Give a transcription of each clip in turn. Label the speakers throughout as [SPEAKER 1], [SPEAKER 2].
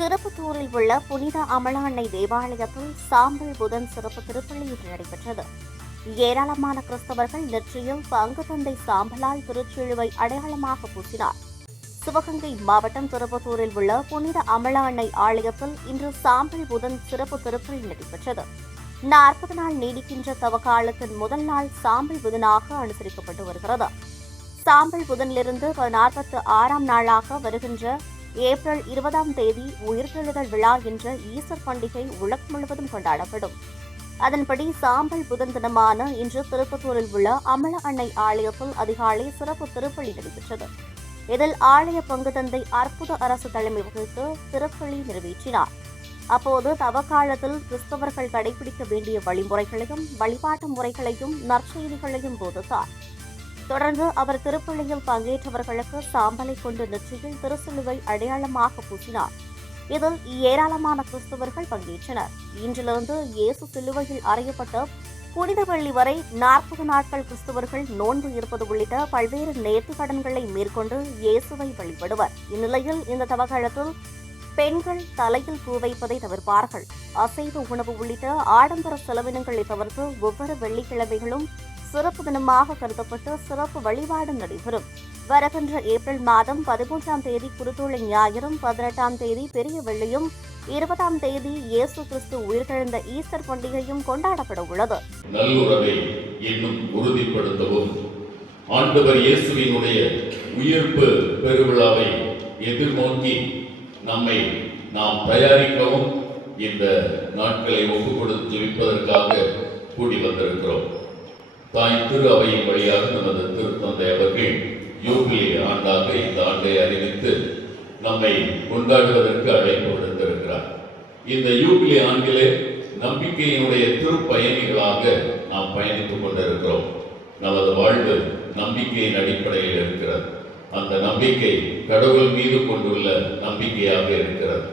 [SPEAKER 1] திருப்பத்தூரில் உள்ள புனித அமலாண்ணை தேவாலயத்தில் சாம்பல் புதன் சிறப்பு திருப்பலி இன்று நடைபெற்றது. ஏராளமான கிறிஸ்தவர்கள் நெற்றியில் பங்கு தந்தை சாம்பலால் திருச்செழுவை அடையாளமாக பூசினார். சிவகங்கை மாவட்டம் திருப்பத்தூரில் உள்ள புனித அமலாண்ணை ஆலயத்தில் இன்று சாம்பல் புதன் சிறப்பு திருப்பலி நடைபெற்றது. நாற்பது நாள் நீடிக்கின்ற தவக்காலத்தின் முதல் நாள் சாம்பல் புதனாக அனுசரிக்கப்பட்டு வருகிறது. சாம்பல் புதனிலிருந்து நாற்பத்து ஆறாம் நாளாக வருகின்ற ஏப்ரல் இருபதாம் தேதி உயிர்த்தெழுதல் விழா என்ற ஈஸ்டர் பண்டிகை உலகம் முழுவதும் கொண்டாடப்படும். அதன்படி சாம்பல் புதன் தினமான இன்று திருப்பத்தூரில் உள்ள அமல அன்னை ஆலயத்தில் அதிகாலை சிறப்பு திருப்பலி நடைபெற்றது. இதில் ஆலய பங்கு தந்தை அற்புத அரசு தலைமை வகித்து திருப்பலி நிறைவேற்றினார். அப்போது தவக்காலத்தில் கிறிஸ்தவர்கள் கடைபிடிக்க வேண்டிய வழிமுறைகளையும் வழிபாட்டு முறைகளையும் நற்செய்திகளையும் போதித்தார். தொடர்ந்து அவர் திருப்பள்ளியில் பங்கேற்றவர்களுக்கு சாம்பலை கொண்டு நெற்றியில் திருசிலுவை அடையாளமாக பூசினார். இதில் ஏராளமான கிறிஸ்தவர்கள் பங்கேற்றனர். இன்றிலிருந்து இயேசு சிலுவையில் அறையப்பட்ட புனித வெள்ளி வரை நாற்பது நாட்கள் கிறிஸ்தவர்கள் நோன்பு இருப்பது உள்ளிட்ட பல்வேறு நேர்த்தி கடன்களை மேற்கொண்டு இயேசுவை வழிபடுவர். இந்நிலையில் இந்த தவகாலத்தில் பெண்கள் தலையில் பூ வைப்பதை தவிர்ப்பார்கள். அசைவ உணவு உள்ளிட்ட ஆடம்பர செலவினங்களை தவிர்த்து ஒவ்வொரு வெள்ளிக்கிழமைகளும் சிறப்பு தினமாக கருதப்பட்டு சிறப்பு வழிபாடு நடைபெறும். வருகின்ற ஏப்ரல் மாதம் பதிமூன்றாம் தேதி குருத்தோலை ஞாயிறும் பதினெட்டாம் தேதி பெரிய வெள்ளியும் இருபதாம் தேதி இயேசு கிறிஸ்து உயிர்த்தெழுந்த ஈஸ்டர் பண்டிகையும் கொண்டாடப்பட உள்ளது.
[SPEAKER 2] நல்லுறவை இன்னும் உறுதிப்படுத்தவும் ஆண்டவர் இயேசுவினுடைய உயிர்ப்பு பெருவிழாவை எதிர்நோக்கி நம்மை நாம் தயாரிக்கவும் இந்த நாட்களை ஒப்பு கொடுத்து ஜெபிப்பதற்காக கூடி வந்திருக்கிறோம். தாய் திரு அவையின் வழியாக நமது திருத்தந்தை அவர்கள் யூபிலி ஆண்டாக இந்த ஆண்டை அறிவித்து நம்மை கொண்டாடுவதற்கு அழைப்பு விடுத்திருக்கிறார். இந்த யூபிலி ஆண்டிலே நம்பிக்கையினுடைய திருப்பயணிகளாக நாம் பயணித்துக் கொண்டிருக்கிறோம். நமது வாழ்வு நம்பிக்கையின் அடிப்படையில் இருக்கிறது. அந்த நம்பிக்கை கடவுள் மீது கொண்டுள்ள நம்பிக்கையாக இருக்கிறது.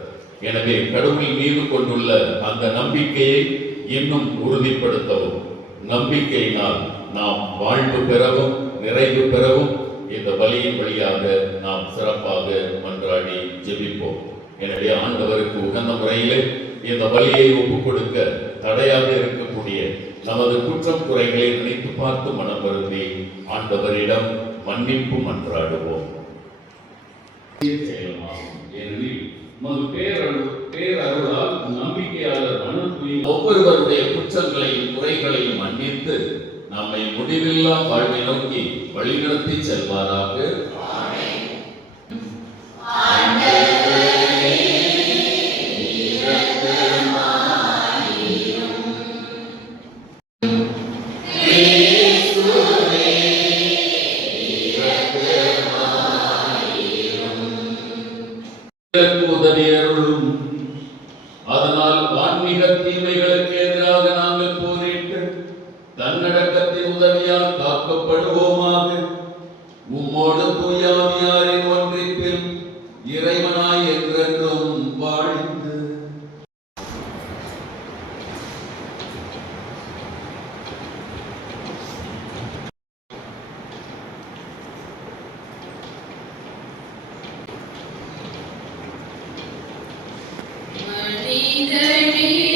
[SPEAKER 2] எனவே கடவுள் மீது கொண்டுள்ள அந்த நம்பிக்கையை இன்னும் உறுதிப்படுத்தவும் நம்பிக்கையினால் நாம் வாழ்வு பெறவும் நிறைவு பெறவும் இந்த வழியின் வழியாக நாம் சிறப்பாக மன்றாடி ஜெபிப்போம் எனவே ஆண்டவருக்கு உகந்த முறையிலே இந்த வழியை ஒப்புக் கொடுக்க தடையாக இருக்கக்கூடிய நமது குற்றம் குறைகளை நினைத்து பார்த்து மனம் வருந்தி ஆண்டவரிடம் மன்னிப்பு மன்றாடுவோம் செயலமாகும். ஏனெனில் உமது பேரருள் பேரருளால் நம்பிக்கையாளர் ஒவ்வொருவருடைய குற்றங்களையும் குறைகளையும் மன்னித்து நம்மை முடிவில்லா வாழ்வை நோக்கி வழிநடத்தி செல்வாராக. உதவி அருளும் அதனால் ஆன்மீக தீமைகளுக்கு எதிராக நாங்கள் போரிட்டு தன்னடக்கத்தின் உதவியால் காக்கப்படுவோமாக. உம்மோடு தூயாமியாரே
[SPEAKER 3] eternity.